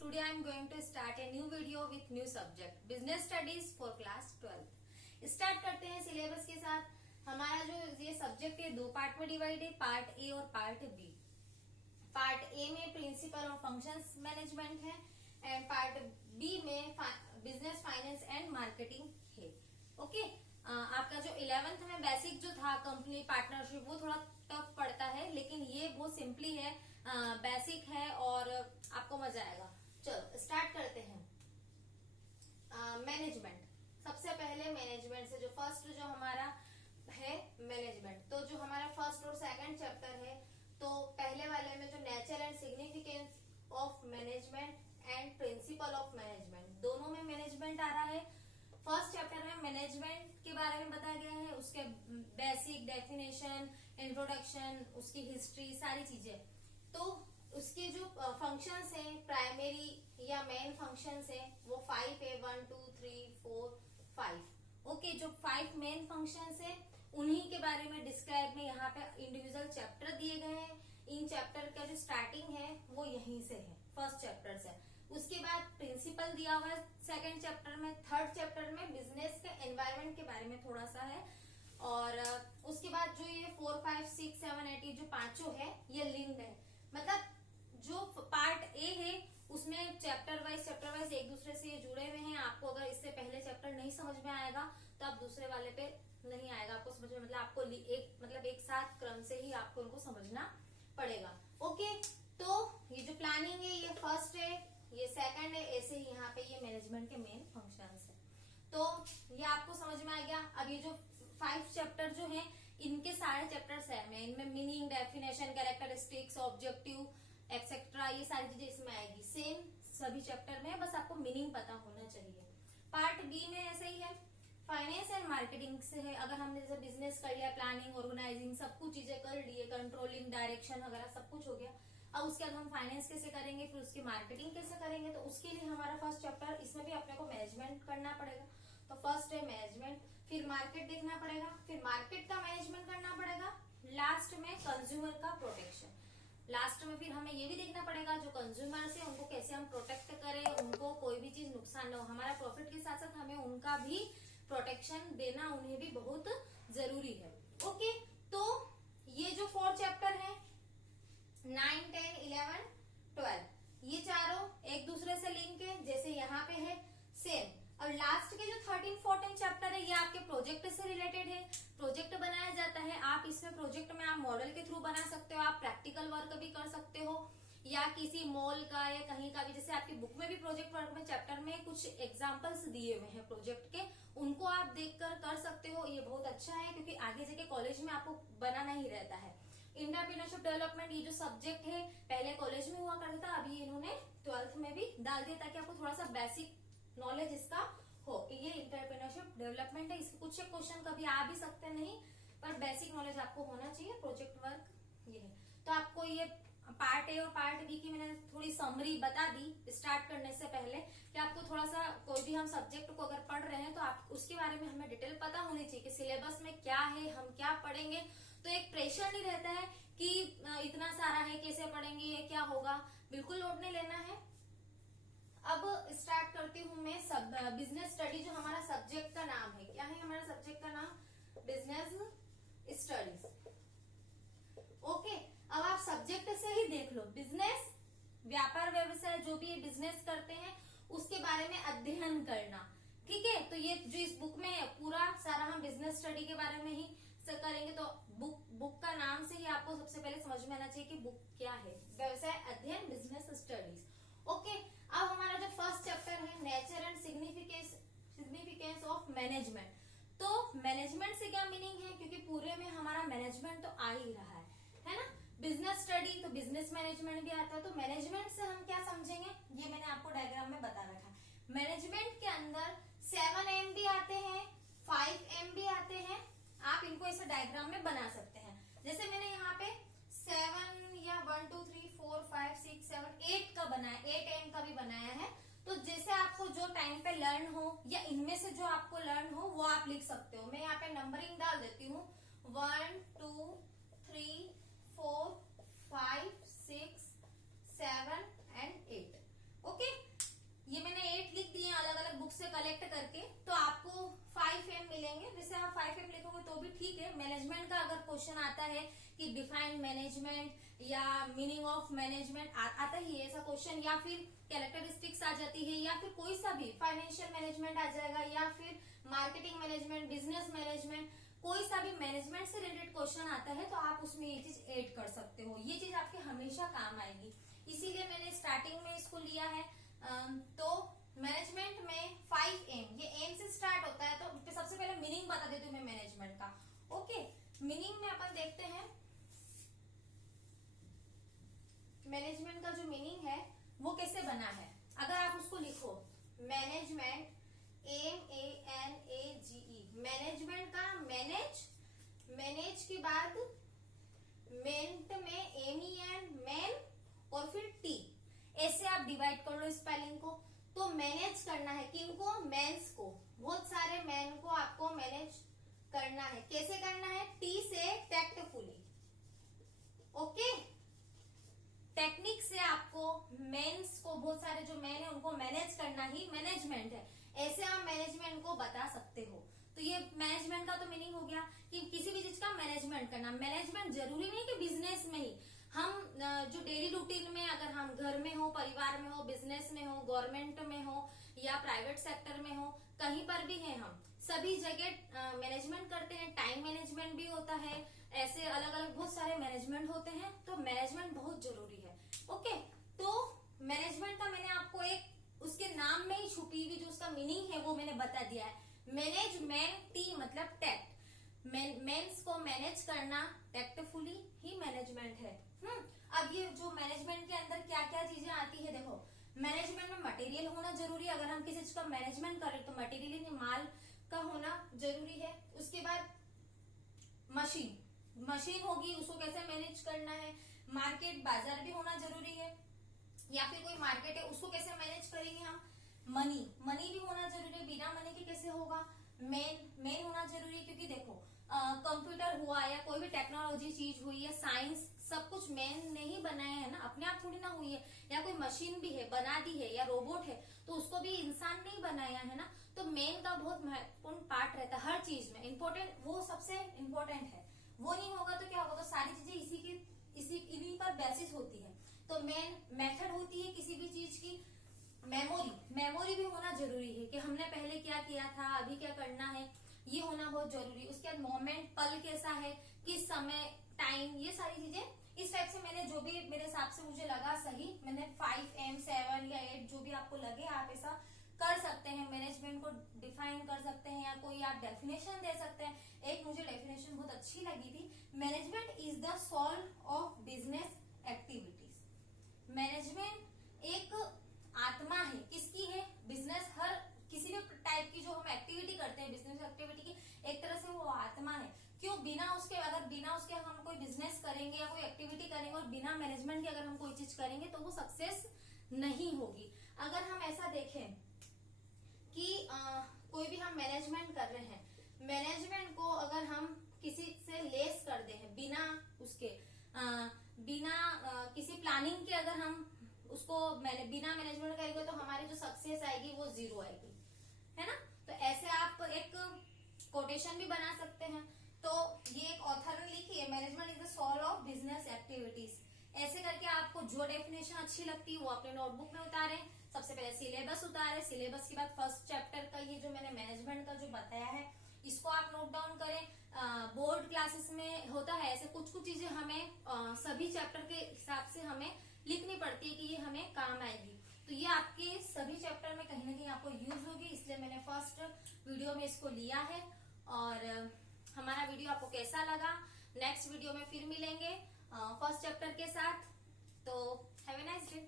today I am going to start a new video with new subject business studies for class 12। Start करते हैं syllabus के साथ। हमारा जो ये सब्जेक्ट है दो पार्ट में डिवाइड है, पार्ट ए और पार्ट बी। पार्ट ए में प्रिंसिपल और फंक्शंस मैनेजमेंट है एंड पार्ट बी में बिजनेस फाइनेंस एंड मार्केटिंग है। ओके, आपका जो 11th में बेसिक जो था कंपनी पार्टनरशिप वो थोड़ा टफ पड़ता है, लेकिन ये बहुत सिंपली है, बेसिक है और आपको मजा आएगा। चलो स्टार्ट करते हैं। मैनेजमेंट, सबसे पहले मैनेजमेंट से जो फर्स्ट जो हमारा है मैनेजमेंट, तो जो हमारा फर्स्ट और सेकंड चैप्टर है, तो पहले वाले में जो nature and significance of management and principle of management, दोनों में मैनेजमेंट आ रहा है। फर्स्ट चैप्टर में मैनेजमेंट के बारे में बताया गया है, उसके बेसिक डेफिनेशन, इंट्रोडक्शन, उसकी हिस्ट्री, सारी चीजें। तो उसके जो फंक्शंस हैं, प्राइमरी या मेन फंक्शंस हैं, वो 5 है, 1 2 3 4 5। ओके, जो 5 मेन फंक्शंस हैं उन्हीं के बारे में डिस्क्राइब में यहाँ पे इंडिविजुअल चैप्टर दिए गए हैं। इन चैप्टर का जो स्टार्टिंग है वो यहीं से है, फर्स्ट चैप्टर से। उसके बाद प्रिंसिपल दिया हुआ है सेकंड चैप्टर में। थर्ड चैप्टर में बिजनेस के एनवायरनमेंट के बारे में थोड़ा सा है, और उसके बाद जो ये 4 5 6 7 8 जो पांचों है ये लिंक्ड है। मतलब जो पार्ट ए है उसमें चैप्टर वाइज एक दूसरे से ये जुड़े हुए हैं। आपको अगर इससे पहले चैप्टर नहीं समझ में आएगा तो आप दूसरे वाले पे नहीं आएगा आपको समझ में, मतलब आपको एक साथ क्रम से ही आपको उनको समझना पड़ेगा। ओके, तो ये जो प्लानिंग है ये फर्स्ट है, ये सेकंड है, ऐसे ही यहाँ पे ये मैनेजमेंट के मेन फंक्शंस है। तो ये आपको समझ में आ गया। अब ये जो 5 चैप्टर जो हैं इनके सारे चैप्टर्स है, इनमें meaning, definition, characteristics, objective etcetera, ये सारी चीजें इसमें आएगी। सेम सभी चैप्टर में, बस आपको मीनिंग पता होना चाहिए। पार्ट बी में ऐसे ही है, फाइनेंस एंड मार्केटिंग से है। अगर हमने जैसे बिजनेस कर लिया, प्लानिंग, ऑर्गेनाइजिंग, सब कुछ चीजें कर लिए, कंट्रोलिंग, डायरेक्शन वगैरह सब कुछ हो गया। अब उसके बाद हम फाइनेंस कैसे करेंगे, फिर उसकी मार्केटिंग कैसे करेंगे, तो उसके लिए हमारा फर्स्ट चैप्टर, इसमें भी अपने को मैनेजमेंट करना पड़ेगा। तो फर्स्ट है मैनेजमेंट, फिर मार्केट देखना पड़ेगा, फिर मार्केट का मैनेजमेंट करना पड़ेगा, लास्ट में कंज्यूमर का प्रोटेक्शन। लास्ट में फिर हमें ये भी देखना पड़ेगा जो कंज्यूमर्स है उनको कैसे हम प्रोटेक्ट करें, उनको कोई भी चीज नुकसान न हो। हमारा प्रॉफिट के साथ साथ हमें उनका भी प्रोटेक्शन देना, उन्हें भी बहुत जरूरी है। ओके, तो ये जो 4 चैप्टर है 9 10 11 12, ये चारों एक दूसरे से लिंक है, जैसे यहाँ पे है सेम। और लास्ट के जो 13 14 चैप्टर है ये आपके प्रोजेक्ट से रिलेटेड है। प्रोजेक्ट बनाया जाता है, आप इसमें प्रोजेक्ट में आप मॉडल के थ्रू बना सकते हो, आप प्रैक्टिकल वर्क भी कर सकते हो, या किसी मॉल का या कहीं का भी। जैसे आपकी बुक में भी प्रोजेक्ट वर्क में चैप्टर में कुछ एग्जाम्पल्स दिए हुए हैं प्रोजेक्ट के, उनको आप देखकर कर सकते हो। ये बहुत अच्छा है क्योंकि आगे जाके कॉलेज में आपको बनाना ही रहता है। एंटरप्रेन्योरशिप डेवलपमेंट ये जो सब्जेक्ट है पहले कॉलेज में हुआ करता था, अभी इन्होंने 12th में भी डाल दिया ताकि आपको थोड़ा सा बेसिक नॉलेज इसका हो। ये एंटरप्रेन्योरशिप डेवलपमेंट है, इसके कुछ क्वेश्चन कभी आ भी सकते नहीं, पर बेसिक नॉलेज आपको होना चाहिए। प्रोजेक्ट वर्क ये है। तो आपको ये पार्ट ए और पार्ट बी की मैंने थोड़ी समरी बता दी स्टार्ट करने से पहले, कि आपको थोड़ा सा कोई भी हम सब्जेक्ट को अगर पढ़ रहे हैं तो आप उसके बारे में हमें डिटेल पता होनी चाहिए कि सिलेबस में क्या है, हम क्या पढ़ेंगे। तो एक प्रेशर नहीं रहता है कि इतना सारा है कैसे पढ़ेंगे, ये क्या होगा, बिल्कुल लोड नहीं लेना है। अब स्टार्ट करती हूँ मैं सब बिजनेस स्टडी, जो हमारा सब्जेक्ट का नाम है। क्या है हमारा सब्जेक्ट का नाम? Business studies. ओके, अब आप सब्जेक्ट से ही देख लो, बिजनेस, व्यापार व्यवसाय, जो भी बिजनेस करते हैं उसके बारे में अध्ययन करना। ठीक है, तो ये जो इस बुक में है पूरा सारा हम बिजनेस स्टडी के बारे में ही करेंगे। तो बुक का नाम से ही आपको सबसे पहले समझ में आना चाहिए कि बुक क्या है, व्यवसाय अध्ययन बिजनेस स्टडीज। ओके, अब हमारा जो फर्स्ट चैप्टर है nature and significance of management. तो मैनेजमेंट से क्या मीनिंग है, क्योंकि पूरे में हमारा मैनेजमेंट तो आ ही रहा है ना। बिजनेस स्टडी तो बिजनेस मैनेजमेंट भी आता है। तो मैनेजमेंट से हम क्या समझेंगे, ये मैंने आपको डायग्राम में बता रखा है। मैनेजमेंट के अंदर 7M भी आते हैं, 5M भी आते हैं। आप इनको ऐसे डायग्राम में बना सकते हैं। जैसे मैंने यहाँ पे 7 या 1 2 3 4 5 6 7 8 का बनाया, 8M का भी बनाया है। तो जैसे आपको जो टाइम पे लर्न हो या इनमें से जो आपको लर्न हो वो आप लिख सकते हो। मैं यहाँ पे नंबरिंग डाल देती हूँ 1 2 3 4 5 6 7 एंड 8। ओके, ठीक है, मैनेजमेंट का अगर क्वेश्चन आता है कि डिफाइन मैनेजमेंट या मीनिंग ऑफ मैनेजमेंट आता ही है ऐसा क्वेश्चन, या फिर कैरेक्टरिस्टिक्स आ जाती है, या फिर कोई सा भी फाइनेंशियल मैनेजमेंट आ जाएगा, या फिर मार्केटिंग मैनेजमेंट, बिजनेस मैनेजमेंट, कोई सा भी मैनेजमेंट से रिलेटेड क्वेश्चन आता है तो आप उसमें ये चीज ऐड कर सकते हो। ये चीज आपके हमेशा काम आएगी, इसीलिए मैंने स्टार्टिंग में इसको लिया है। तो मैनेजमेंट में 5 एम, ये एम से स्टार्ट होता है। तो सबसे पहले मीनिंग बता देती हूँ मैं मैनेजमेंट का। ओके, मीनिंग में अपन देखते हैं मैनेजमेंट का जो मीनिंग है वो कैसे बना है। अगर आप उसको लिखो, मैनेजमेंट, MENAGE, मैनेजमेंट का मैनेज के बाद मेंट में MEN, मैन, और फिर टी, ऐसे आप डिवाइड कर लो स्पेलिंग को। तो मैनेज करना है किनको? मेंस को, बहुत सारे मैन को आपको मैनेज करना है। कैसे करना है? टी से टैक्टफुली। ओके, टेक्निक से आपको मेंस को, बहुत सारे जो मैन है उनको मैनेज करना ही मैनेजमेंट है। ऐसे आप मैनेजमेंट को बता सकते हो। तो ये मैनेजमेंट का तो मीनिंग हो गया कि किसी भी चीज का मैनेजमेंट करना। मैनेजमेंट जरूरी नहीं कि बिजनेस में ही, हम जो डेली रूटीन में, अगर हम घर में हो, परिवार में हो, बिजनेस में हो, गवर्नमेंट में हो या प्राइवेट सेक्टर में हो, कहीं पर भी है, हम सभी जगह मैनेजमेंट करते हैं। टाइम मैनेजमेंट भी होता है, ऐसे अलग अलग बहुत सारे मैनेजमेंट होते हैं। तो मैनेजमेंट बहुत जरूरी है। ओके, तो मैनेजमेंट का मैंने आपको एक उसके नाम में ही छुपी हुई जो उसका मीनिंग है वो मैंने बता दिया है। मैनेजमेंट, टी मतलब टैक्ट, मेंस को मैनेज करना टैक्टफुली ही मैनेजमेंट है। अब ये जो मैनेजमेंट के अंदर क्या क्या चीजें आती है, देखो मैनेजमेंट में मटेरियल होना जरूरी है। अगर हम किसी चीज का मैनेजमेंट करें तो मटेरियल माल का होना जरूरी है। उसके बाद मशीन होगी, उसको कैसे मैनेज करना है। मार्केट, बाजार भी होना जरूरी है, या फिर कोई मार्केट है उसको कैसे मैनेज करेंगे हम। मनी भी होना जरूरी है, बिना मनी के कैसे होगा। मेन होना जरूरी है, क्योंकि देखो कंप्यूटर हुआ या कोई भी टेक्नोलॉजी चीज हुई है, साइंस, सब कुछ मैन ने ही बनाया है ना, अपने आप थोड़ी ना हुई है। या कोई मशीन भी है, बना दी है, या रोबोट है तो उसको भी इंसान ने ही बनाया है ना। तो मेन का बहुत महत्वपूर्ण पार्ट रहता है हर चीज में, इम्पोर्टेंट, वो सबसे इम्पोर्टेंट है। वो नहीं होगा तो क्या होगा, तो सारी चीजें इन्हीं पर बेसिस होती है। तो मेन मेथड होती है किसी भी चीज की। मेमोरी भी होना जरूरी है कि हमने पहले क्या किया था, अभी क्या करना है, ये होना बहुत जरूरी है। उसके बाद मोमेंट, पल कैसा है, किस समय, टाइम, ये सारी चीजें इस टाइप से मैंने जो भी मेरे हिसाब से मुझे लगा सही, मैंने 5M, 7 या 8 जो भी आपको लगे आप ऐसा कर सकते हैं। मैनेजमेंट को डिफाइन कर सकते हैं, या कोई आप डेफिनेशन दे सकते हैं। एक मुझे डेफिनेशन बहुत अच्छी लगी थी, management is the soul of business activities. Management एक आत्मा है, किसकी है? बिजनेस, हर किसी भी टाइप की जो हम एक्टिविटी करते हैं बिजनेस एक्टिविटी की, एक तरह से वो आत्मा है। क्यों? अगर बिना उसके हम कोई बिजनेस करेंगे या कोई एक्टिविटी करेंगे और बिना मैनेजमेंट के अगर हम कोई चीज करेंगे तो वो सक्सेस नहीं होगी। अगर हम ऐसा देखें कि कोई भी हम मैनेजमेंट कर रहे हैं, मैनेजमेंट को अगर हम किसी से लेस कर दे हैं, बिना उसके किसी प्लानिंग के अगर हम उसको बिना मैनेजमेंट करेंगे तो हमारी जो सक्सेस आएगी वो 0 आएगी, है ना। तो ऐसे आप एक कोटेशन भी बना सकते हैं। तो ये एक ऑथर ने लिखी है, management is the soul of business activities. ऐसे करके आपको जो डेफिनेशन अच्छी लगती है वो अपने नोटबुक में उतारें। सबसे पहले सिलेबस उतारे, सिलेबस के बाद फर्स्ट चैप्टर का ये जो मैंने मैनेजमेंट का जो बताया है इसको आप नोट डाउन करें। बोर्ड क्लासेस में होता है ऐसे कुछ चीजें हमें सभी चैप्टर के हिसाब से हमें लिखनी पड़ती है कि ये हमें काम आएगी। तो ये आपके सभी चैप्टर में कहीं ना कहीं आपको यूज होगी, इसलिए मैंने फर्स्ट वीडियो में इसको लिया है। और हमारा वीडियो आपको कैसा लगा, नेक्स्ट वीडियो में फिर मिलेंगे फर्स्ट चैप्टर के साथ। तो हैव ए नाइस डे।